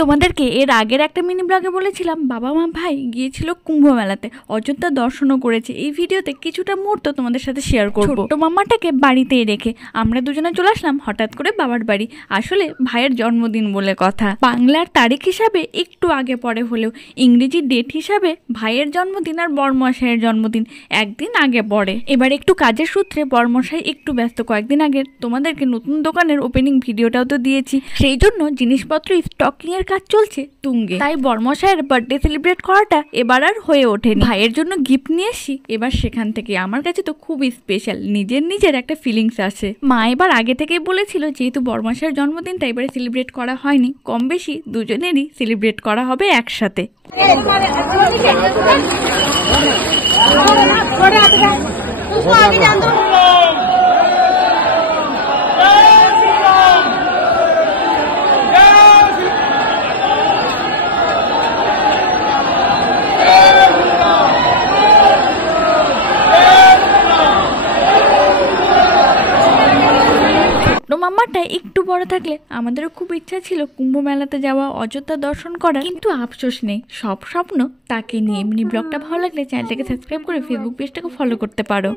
তোমাদেরকে এর আগের একটা মিনি ব্লগে বলেছিলাম বাবা মা ভাই গিয়েছিল কুম্ভ মেলাতে, অযোধ্যা দর্শনও করেছে। এই ভিডিওতে কিছুটা মুহূর্ত তোমাদের সাথে শেয়ার করব। ছোট মামাটাকে বাড়িতেই রেখে আমরা দুজনে চলে আসলাম হঠাৎ করে বাবার বাড়ি। আসলে ভাইয়ের জন্মদিন বলে কথা। বাংলার তারিখ হিসাবে একটু আগে পরে হলেও ইংরেজি ডেট হিসাবে ভাইয়ের জন্মদিন আর বড়মশাইয়ের জন্মদিন একদিন আগে পড়ে। এবার একটু কাজের সূত্রে বড়মশাই একটু ব্যস্ত। কয়েকদিন আগে তোমাদেরকে নতুন দোকানের ওপেনিং ভিডিওটাও তো দিয়েছি, সেই জন্য জিনিসপত্র স্টকিং এর কাজ চলছে তুঙ্গে। তাই বড়মশাইয়ের বার্থডে সেলিব্রেট করাটা এবার আর হয়ে ওঠেনি। ভাইয়ের জন্য গিফট নিয়ে এসি এবার সেখান থেকে। আমার কাছে তো খুবই স্পেশাল, নিজের একটা ফিলিংস আসে। মা এবার আগে থেকেই বলেছিল যেহেতু বড়মশাইয়ের জন্মদিনটা এবারে সেলিব্রেট করা হয়নি, কম বেশি দুজনেরই সেলিব্রেট করা হবে একসাথে। মামাটা একটু বড় থাকলে আমাদেরও খুব ইচ্ছা ছিল কুম্ভ মেলাতে যাওয়া, অযোধ্যা দর্শন করা, কিন্তু আফসোস নেই, সব স্বপ্ন তাকে নিয়ে। এমনি ব্লগটা ভালো লাগলে চ্যানেলটাকে সাবস্ক্রাইব করে ফেসবুক পেজটাকে ফলো করতে পারো।